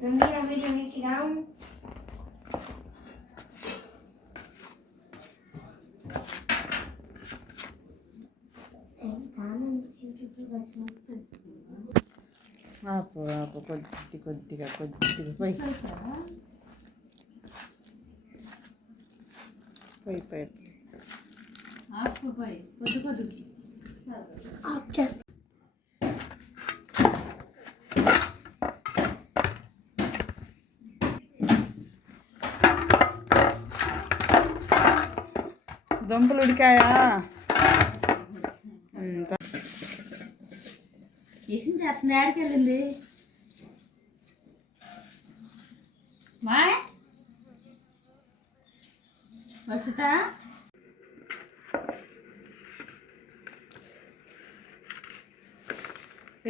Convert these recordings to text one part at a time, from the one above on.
Nanti video ini kita apa కొద్దిగా పోయి దుంపలు ఉడికాయా ఏం చేస్తుంది ఆడికి వెళ్ళింది మా వస్తుందా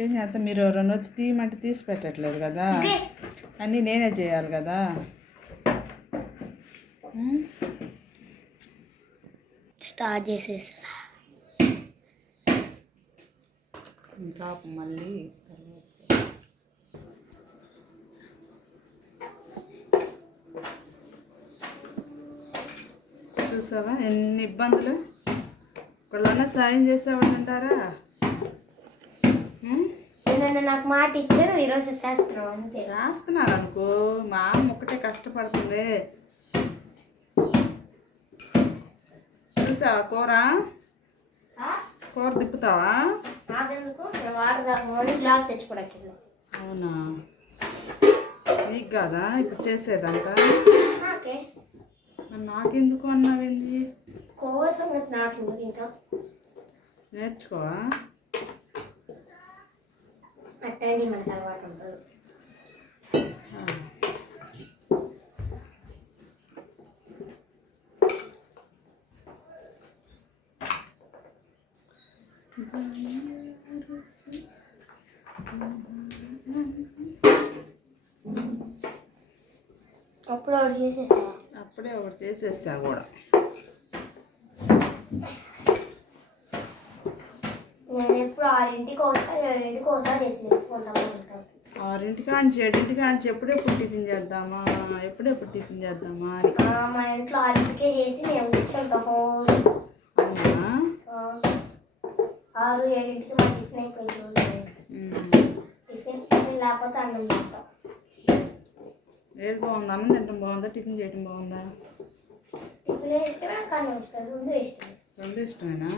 ఏం చేస్తా మీరు ఎవరైనా వచ్చి తీయమంటే తీసి పెట్టట్లేదు కదా అన్నీ నేనే చేయాలి కదా స్టార్ట్ చేసేసా ఇంకా మళ్ళీ చూసావా ఎన్ని ఇబ్బందులు ఒకళ్ళన్నా సాయం చేసేవాళ్ళు అంటారా నాకు మాట ఇచ్చారు ఈరోజు శాస్త్రం అంతే చేస్తున్నారు అనుకో మా అమ్మ ఒకటే కష్టపడుతుంది చూసావా కూర తిప్పుతావా అవునా నీకు కాదా ఇప్పుడు చేసేదంతా నాకెందుకు అన్నావేంది నేర్చుకోవా అట్టండి మనకు అలవాటు ఉండదు అప్పుడే ఒకటి చేసేసా కూడా నేను ఎప్పుడు 6ంటికి వస్తా 7ంటికి ఒకసారి చేసి నేర్చుకుంటాము 6ంటి కాంచి 7ంటి కాంచి ఎప్పుడెప్పుడు టిఫిన్ చేద్దామా అని మా ఇంట్లో 6ంటికే చేసి మేము కూర్చుంటాము అవునా 6-7ంటికి మా టిఫిన్ అయిపోయింది టిఫిన్ లేకపోతే అన్నం తింటాం ఏది బాగుంది అన్నం తింటాం బాగుందా టిఫిన్ చేయటం బాగుందా టిఫిన్ ఇష్టమే కానీ ఇష్టం రెండు ఇష్టమేనా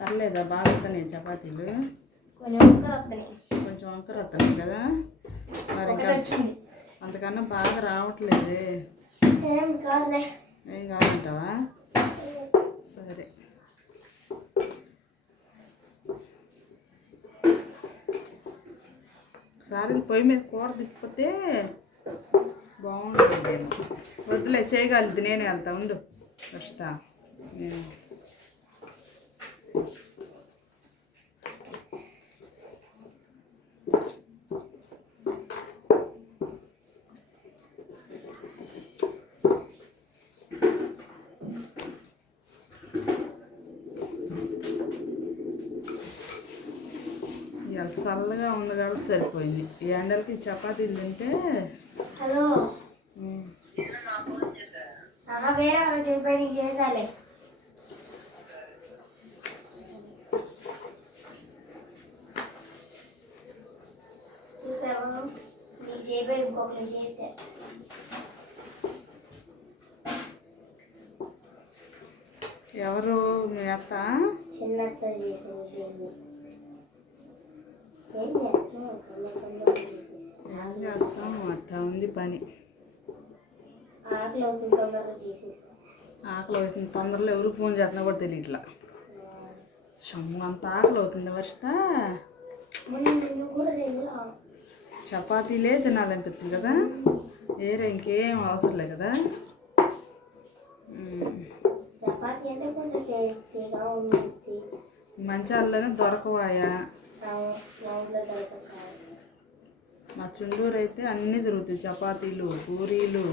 పర్లేదా బాగా వస్తున్నాయి చపాతీలు కొంచెం వంకర వస్తున్నాయి కదా మరి ఇంకా అంతకన్నా బాగా రావట్లేదే ఏం కావాలంటావా సరే ఒకసారి పొయ్యి మీద కూర తిప్పితే బాగుంటుంది వద్దులే చేయగలిది నేనే వెళ్తా ఉండు వస్తా నేను చల్లగా ఉంది కాబట్టి సరిపోయింది ఈ ఎండలకి చపాతీలు తింటే హలో వేరే చెప్పి చేసాలే చూసావా మీ చేపే ఇంకొకటి చేసా ఎవరు మీ అత్త చిన్నత్త చేసింది ఏం చేస్తాం అట్లా ఉంది పని ఆకలి అవుతుంది తొందరలో ఎవరు ఫోన్ చేస్తున్నా కూడా తెలియట్లా అంత ఆకలి అవుతుంది వర్షిత చపాతీలే తినాలనిపిస్తుంది కదా వేరే ఇంకేం అవసరం లేదు కదా చపాతీ అంటే కొంచెం టేస్టీగా ఉంటుంది మంచాల్లోనే దొరకవాయా మా చుండూరు అయితే అన్నీ దొరుకుతాయి, చపాతీలు, పూరీలు.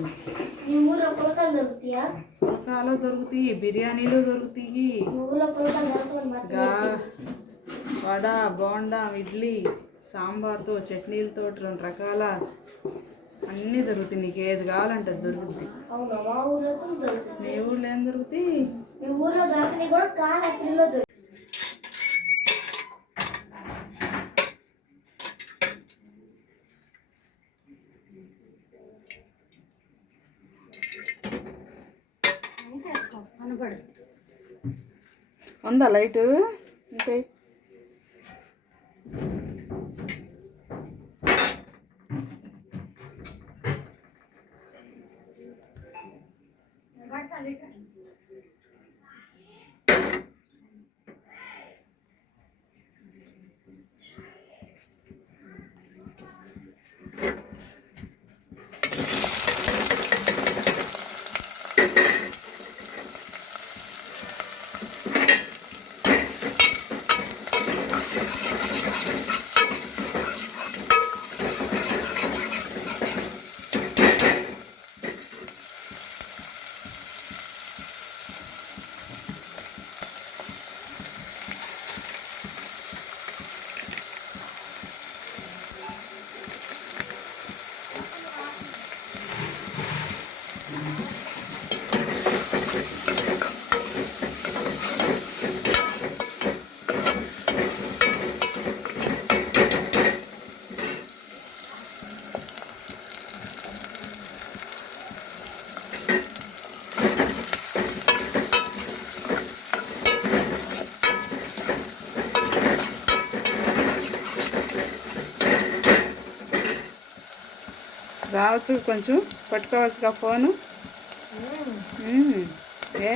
మీ ఊర్లో పులకలు దొరుకుతాయా? పులకాలు దొరుకుతాయి, బిర్యానీలు దొరుకుతాయి, మీ ఊర్లో పులకలు దొరకదు. వడ, బోండా, ఇడ్లీ, సాంబార్తో, చట్నీలతో 2 రకాల అన్నీ దొరుకుతాయి. నీకు ఏది కావాలంటే అది దొరుకుతుంది. అవునా? మా ఊర్లో కూడా దొరుకుతుంది. మీ ఊర్లో ఏం దొరుకుతాయి? మీ ఊర్లో దొరకని కూడా కాళహస్తిలో దొరుకుతాయి. ఉందా లైటు? ఇంకా రావచ్చు, కొంచెం పట్టుకోవచ్చుగా ఫోను. ఏ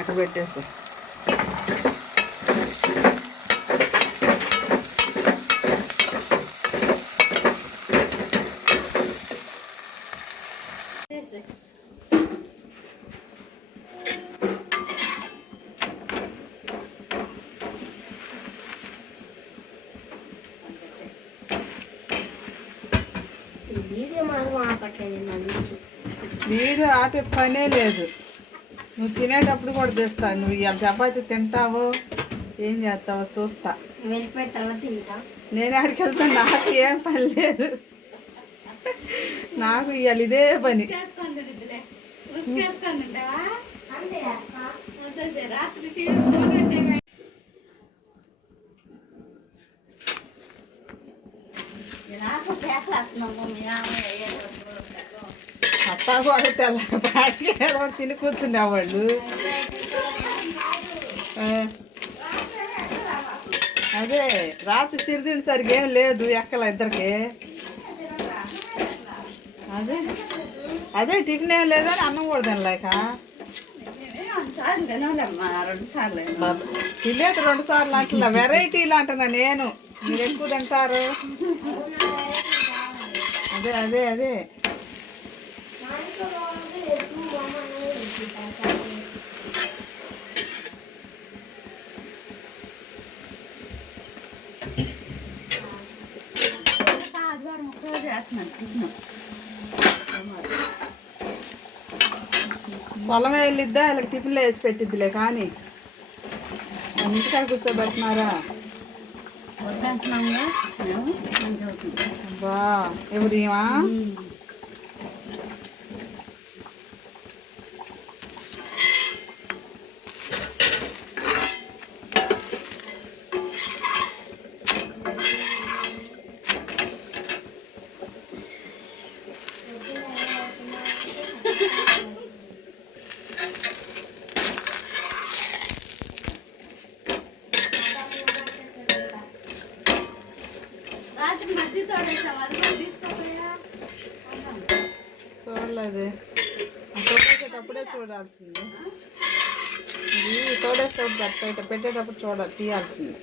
అక్కడ పెట్టేస్తా. వీడియో ఆపే పనే లేదు. నువ్వు తినేటప్పుడు కూడా తెస్తా. నువ్వు ఇవాళ చపాతి తింటావో ఏం చేస్తావో చూస్తా. వెళ్ళిపోయిన తర్వాత తింటా. నేను ఆడికి వెళ్తాను, నాకు ఏం పని లేదు. నాకు ఇవాళ ఇదే పని. అత్తా కూడా తెల్ల తిని కూర్చుండేవాళ్ళు. అదే రాత్రి సిరిదిని సరిగా ఏం లేదు ఎక్కల ఇద్దరికి. అదే అదే టిఫిన్ ఏం లేదని అన్నం కూడా తినలేక తినేది 2 సార్లు అంటున్నా. వెరైటీలు అంటున్నా నేను, మీరు ఎక్కువ తింటారు. అదే అదే అదే పొలం వెళ్ళిద్దా వీళ్ళకి టిఫిన్లో వేసి పెట్టిద్దిలే. కానీ ఇంటికాడ కూర్చోబెడుతున్నారా? బా ఎవరియమా? చూడలేదు, తోడేసేటప్పుడే చూడాల్సింది. ఇది తోడేసేటప్పుడు పెట్టేటప్పుడు చూడాలి, తీయాల్సింది.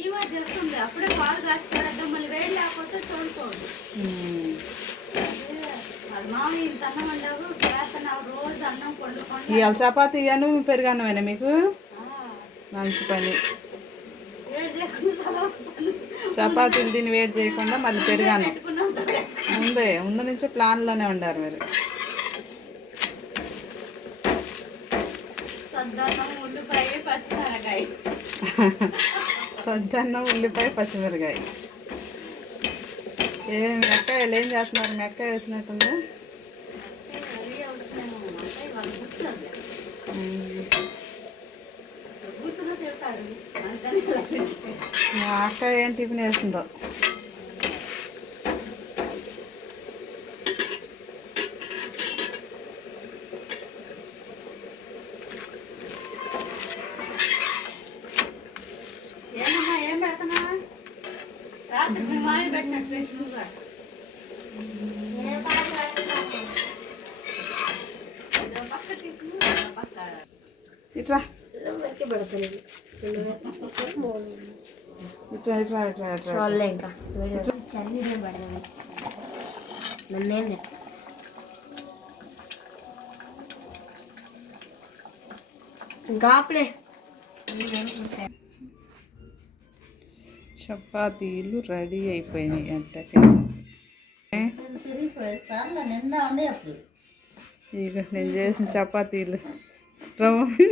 ఈ మధ్య వస్తుంది అప్పుడే పాలు కాస్తారంటే మళ్ళీ వేడి లేకపోతే చూడుకోండి. మామి ఇంత అన్నం వండావు చేస్తున్నావు రోజు అన్నం వండుకోండి. ఇవాళ చపాతీ అను పెరుగన్నమేనా మీకు? మంచి పని. చపాతీలు తిని వేడి చేయకుండా మళ్ళీ పెరుగన్నం ముందు నుంచి ప్లాన్లోనే ఉండారు మీరు. సద్దన్నం ఉల్లిపాయ పచ్చిమిరకాయ. సద్దన్నం ఉల్లిపాయ పచ్చిమిరకాయ. మెక్కాయలు ఏం చేస్తున్నారు? మెక్కాయ వేసినట్టుందా? మా అక్క ఏం టిఫిన్ వేస్తుందో. ఏమమ్మా ఏం పెడతానా? రాత్రి మీ మామి పెట్టినట్టు నువ్వుగా ఇట్రా వెక్కి పెడతాను. ఇట్రా ఇట్రా ఇట్రా ఇట్రా. చాలే ఇంకా చన్నీడే పడదాం. నన్నేం ఇంకా ఆపలే. చపాతీలు రెడీ అయిపోయినాయి అంతకే. ఇక నేను చేసిన చపాతీలు రౌండ్